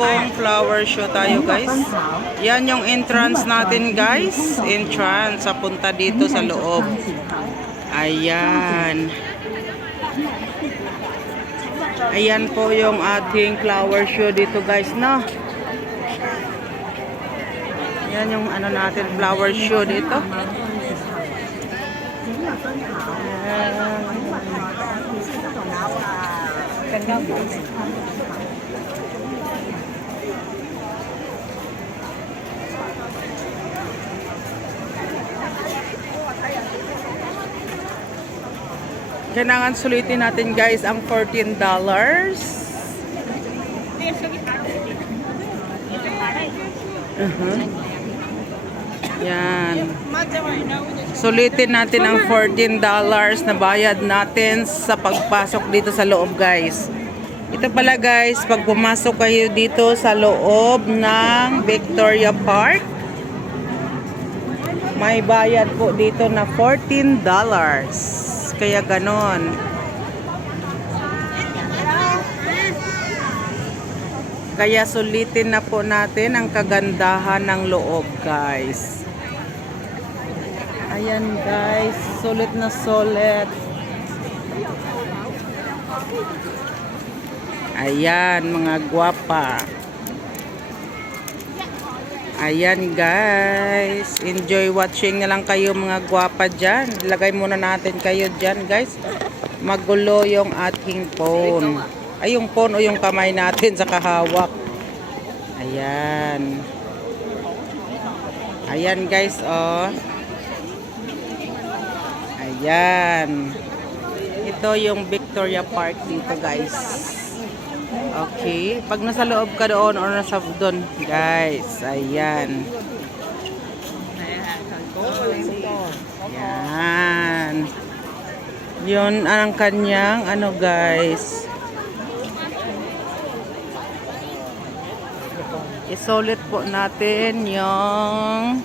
pong flower show tayo guys. Yan yung entrance natin guys. Entrance, papunta dito sa loob. Ayan. Ayan po yung ating flower show dito guys, no? Yan yung ano natin, flower show dito. Kailangan sulitin natin guys ang $14. Yan. Sulitin natin ang $14 na bayad natin sa pagpasok dito sa loob guys. Ito pala guys, pag pumasok kayo dito sa loob ng Victoria Park, may bayad po dito na $14. Kaya ganon. Kaya sulitin na po natin ang kagandahan ng loob guys. Ayan guys, sulit na sulit. Ayan mga gwapa. Ayan guys, enjoy watching na lang kayo mga gwapa dyan. Lagay muna natin kayo dyan guys. Magulo yung ating phone. Ay yung phone o yung kamay natin sa kahawak. Ayan. Ayan guys oh. Ayan. Ito yung Victoria Park dito guys. Okay, pag nasa loob ka doon o nasa doon, guys, ayan. Ayan. Yun ang kanyang ano, guys. Isulit po natin yung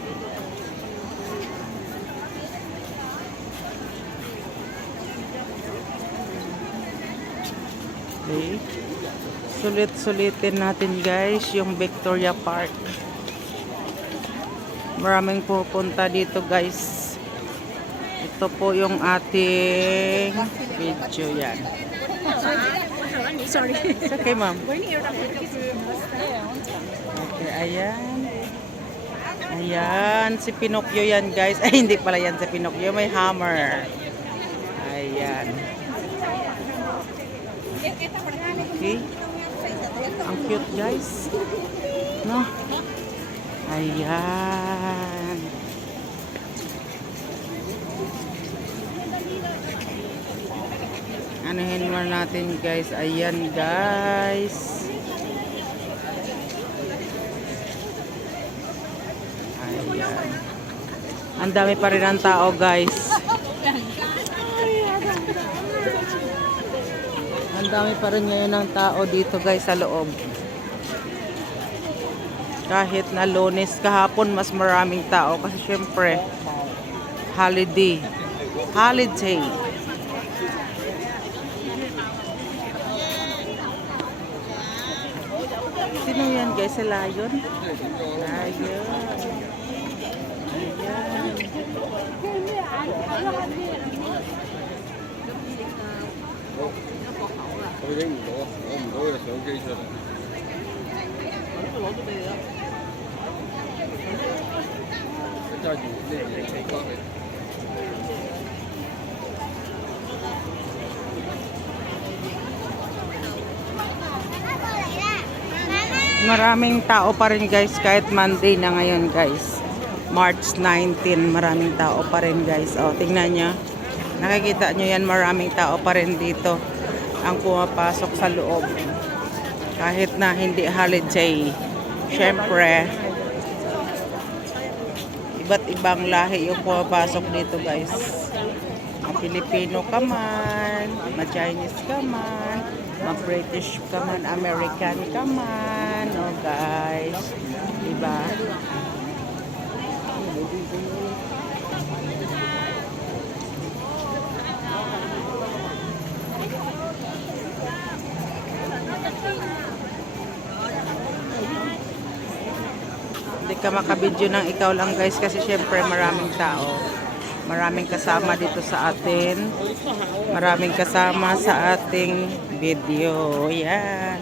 okay. Sulit-sulitin natin guys yung Victoria Park. Maraming pupunta dito guys. Ito po yung ating video yan. Sorry. It's okay ma'am. Okay, ayan. Ayan, si Pinocchio yan guys. Ay, hindi pala yan si Pinocchio. May hammer. Ayan. Okay. Ang cute guys. No? Ayan. Anuhin mo natin guys. Ayan guys. Ayan. Ang dami pa rin ng tao guys. Ang dami pa rin ngayon ng tao dito guys sa loob. Kahit na Lunes, kahapon mas maraming tao kasi syempre holiday. Holiday. Sino yan guys? Sa Lion? Lion. Maraming tao pa rin guys kahit Monday na ngayon guys. March 19, maraming tao pa rin guys. O, tingnan nyo. Nakikita nyo yan, maraming tao pa rin dito ang pumapasok sa loob. Kahit na hindi holiday. Syempre, iba't ibang lahi yung pumapasok dito guys. Pilipino ka man, ma-Chinese ka man, ma-British ka man, American ka man, oh guys, diba? ka makabidyo ng ikaw lang guys kasi syempre maraming tao. Maraming kasama dito sa atin. Maraming kasama sa ating video. Yan.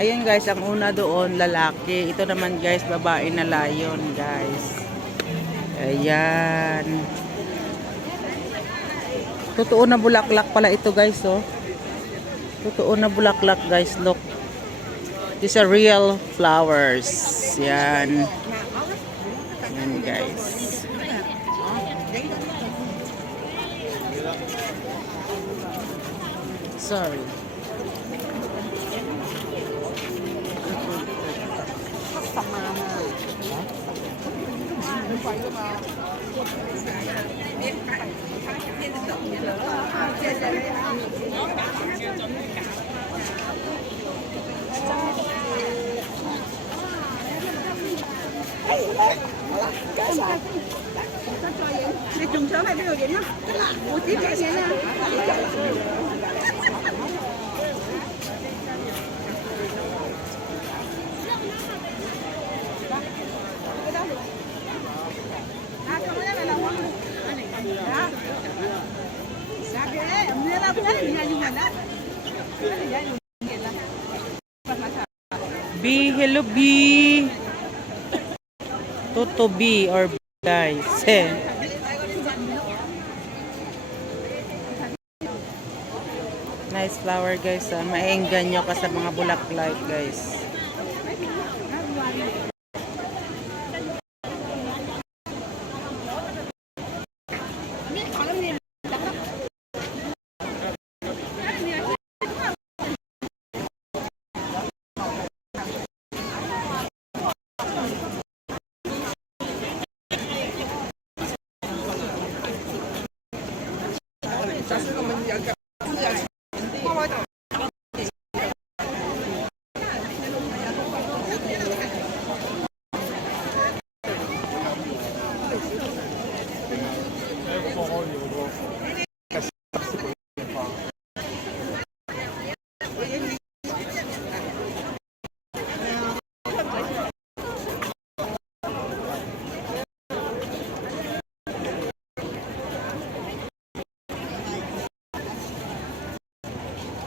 Ayun guys, ang una doon lalaki. Ito naman guys, babae na lion guys. Ayan. Totoo na bulaklak pala ito guys, oh. Totoo na bulaklak guys, look. These are real flowers. Yan. Yan guys. Sorry. Mày trùng sớm mày bây giờ vậy đó. Ủa tiếp vậy nè. B, hello B. Toto B or B guys. Nice flower guys. Maengganyo ka sa mga bulaklak guys.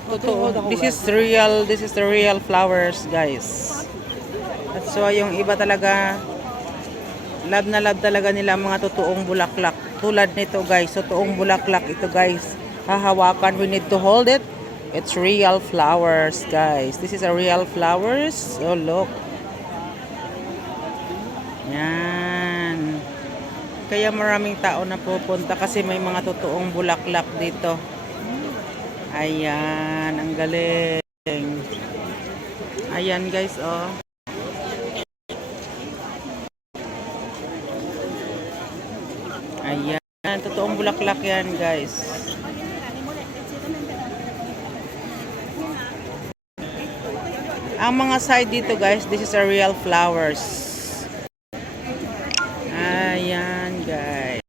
Totoo. This is the real flowers, guys. That's why yung iba talaga love na love talaga nila mga totoong bulaklak. Tulad nito, guys. Totoong bulaklak ito, guys. Hahawakan, we need to hold it. It's real flowers, guys. This is a real flowers. Oh, look. Yan. Kaya maraming tao na pupunta kasi may mga totoong bulaklak dito. Ayan, ang galing. Ayan guys, oh. Ayan, totoong bulaklak yan guys. Ang mga side dito guys, this is a real flowers. Ayan guys.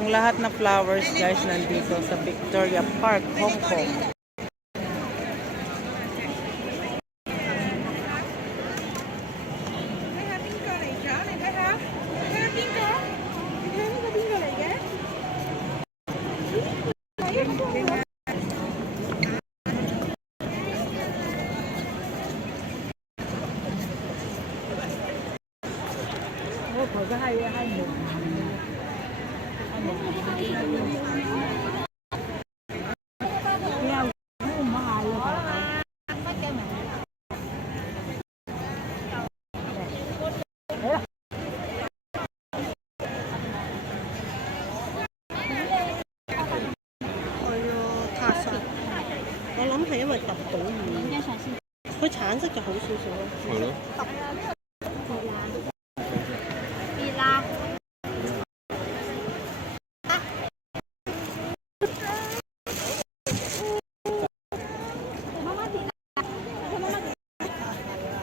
Ang lahat na flowers guys nandito sa Victoria Park, Hong Kong.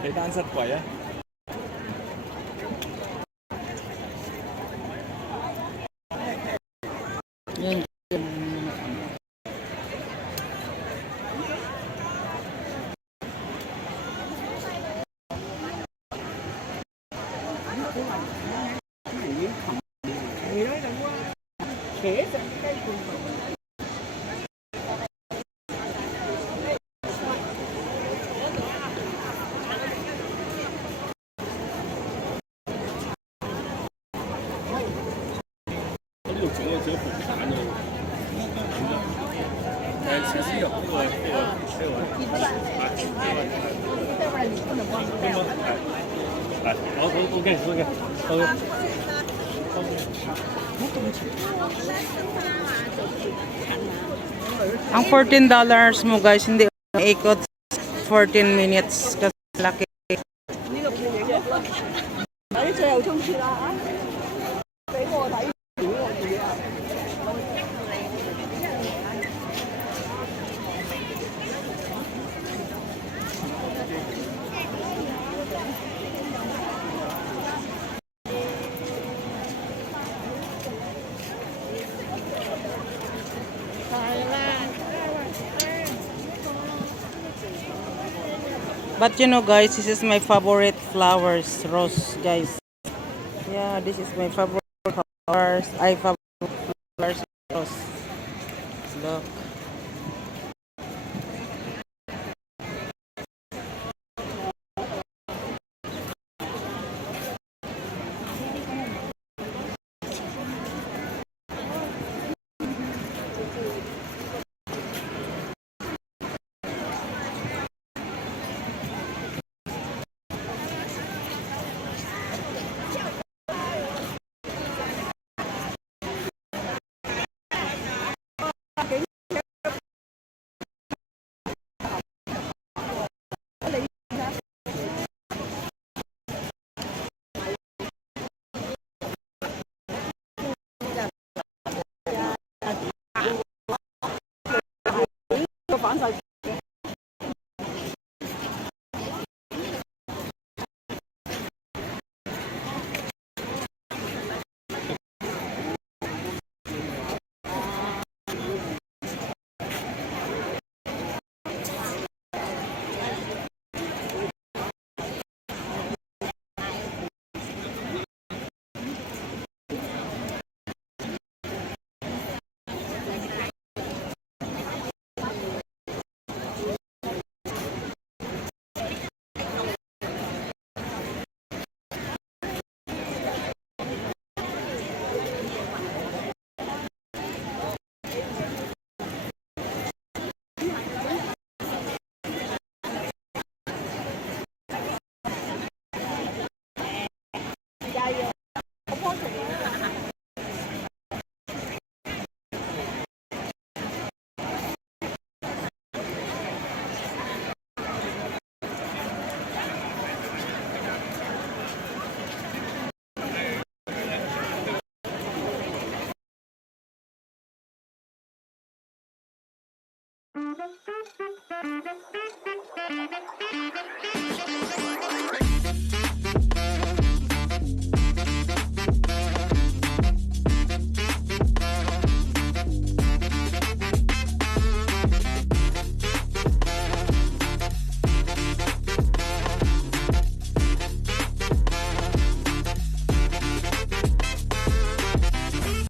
Cái tan rất quẩy á. Yun. Ang $14 mo guys, hindi ikot 14 minutes kasi laki. 睇最後衝刺啦啊！俾我睇片我自己啊！But you know guys, this is my favorite flowers, rose guys. Yeah, this is my favorite flowers. I favorite flowers, rose. Look.